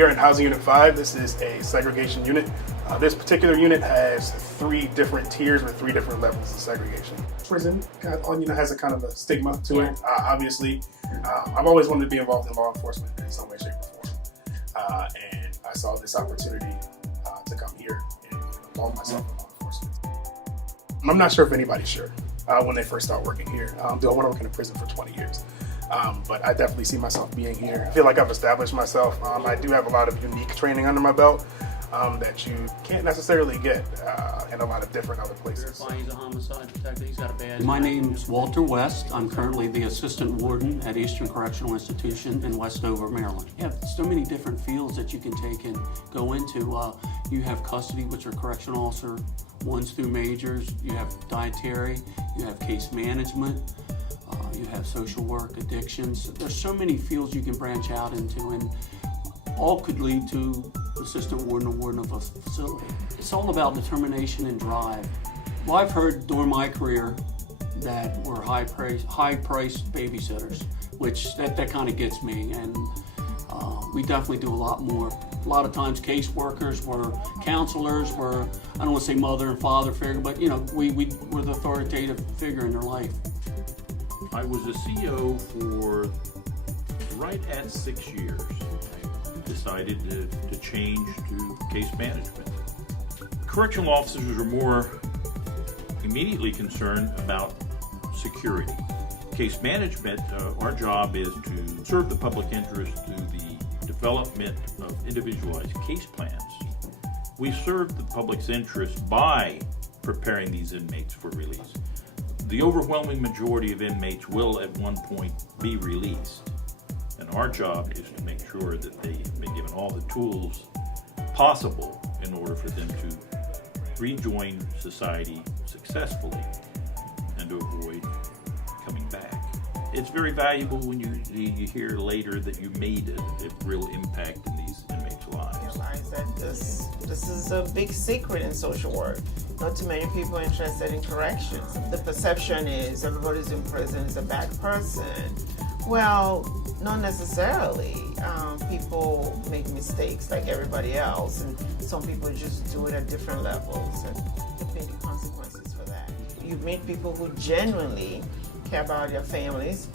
here in Housing Unit 5, this is a segregation unit. This particular unit has 3 different tiers with 3 different levels of segregation. Prison has a kind of a stigma to it. Obviously, I've always wanted to be involved in law enforcement in some way, shape, or form. And I saw this opportunity to come here and involve myself in law enforcement. I'm not sure if anybody's sure when they first start working here. I want to work in a prison for 20 years. But I definitely see myself being here. I feel like I've established myself. I do have a lot of unique training under my belt that you can't necessarily get in a lot of different other places. He's a homicide detective. He's got a badge. My name's Walter West. I'm currently the assistant warden at Eastern Correctional Institution in Westover, Maryland. You have so many different fields that you can take and go into. You have custody, which are correctional officer 1s through majors. You have dietary. You have case management. You have social work, addictions. There's so many fields you can branch out into, and all could lead to assistant warden or warden of a facility. It's all about determination and drive. Well, I've heard during my career that we're high-priced babysitters, which that kind of gets me, and we definitely do a lot more. A lot of times caseworkers, we're counselors, we're, I don't want to say mother and father figure, but we're the authoritative figure in their life. I was a CO for right at 6 years. I decided to change to case management. Correctional officers are more immediately concerned about security. Case management, our job is to serve the public interest through the development of individualized case plans. We serve the public's interest by preparing these inmates for release. The overwhelming majority of inmates will at one point be released, and our job is to make sure that they have been given all the tools possible in order for them to rejoin society successfully and to avoid coming back. It's very valuable when you hear later that you made a real impact in these inmates' lives. I realize that this is a big secret in social work. Not too many people are interested in corrections. The perception is everybody who's in prison is a bad person. Well, not necessarily. People make mistakes like everybody else, and some people just do it at different levels, and they pay the consequences for that. You meet people who genuinely care about their families,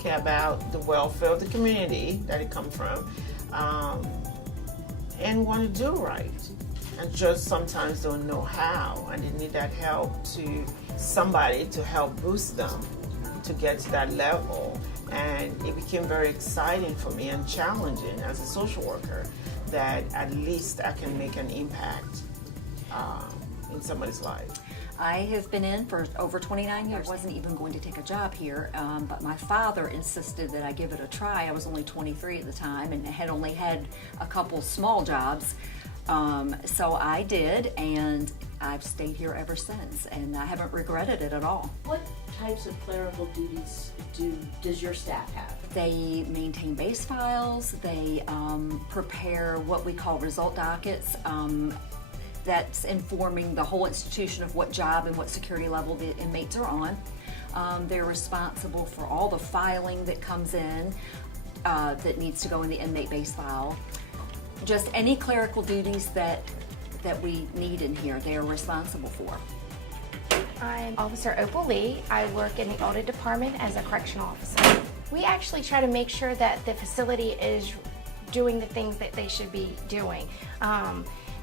care about the welfare of the community that they come from, and want to do right. And just sometimes don't know how, and they need that help to somebody to help boost them to get to that level. And it became very exciting for me and challenging as a social worker that at least I can make an impact in somebody's life. I have been in for over 29 years. I wasn't even going to take a job here, but my father insisted that I give it a try. I was only 23 at the time and had only had a couple small jobs. So I did, and I've stayed here ever since, and I haven't regretted it at all. What types of clerical duties does your staff have? They maintain base files, they prepare what we call result dockets. That's informing the whole institution of what job and what security level the inmates are on. They're responsible for all the filing that comes in that needs to go in the inmate base file. Just any clerical duties that we need in here, they are responsible for. I'm Officer Opal Lee. I work in the audit department as a correctional officer. We actually try to make sure that the facility is doing the things that they should be doing.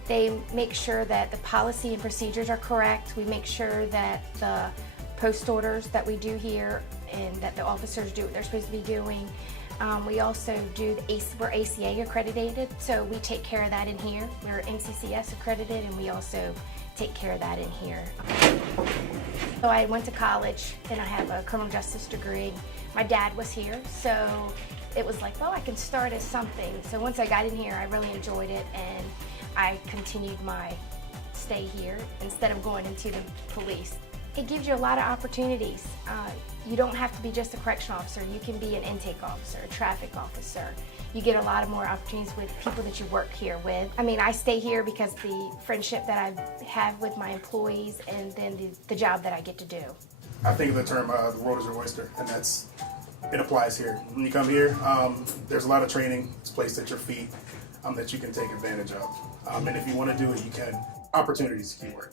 They make sure that the policy and procedures are correct. We make sure that the post orders that we do here and that the officers do what they're supposed to be doing. We also do we're ACA accredited, so we take care of that in here. We're NCCS accredited, and we also take care of that in here. So I went to college, and I have a criminal justice degree. My dad was here, so it was like, well, I can start as something. So once I got in here, I really enjoyed it, and I continued my stay here instead of going into the police. It gives you a lot of opportunities. You don't have to be just a correctional officer. You can be an intake officer, a traffic officer. You get a lot of more opportunities with people that you work here with. I mean, I stay here because the friendship that I have with my employees and then the job that I get to do. I think of the term, the world is your oyster, and it applies here. When you come here, there's a lot of training. It's placed at your feet. that you can take advantage of. And if you want to do it, you can. Opportunities is the key word.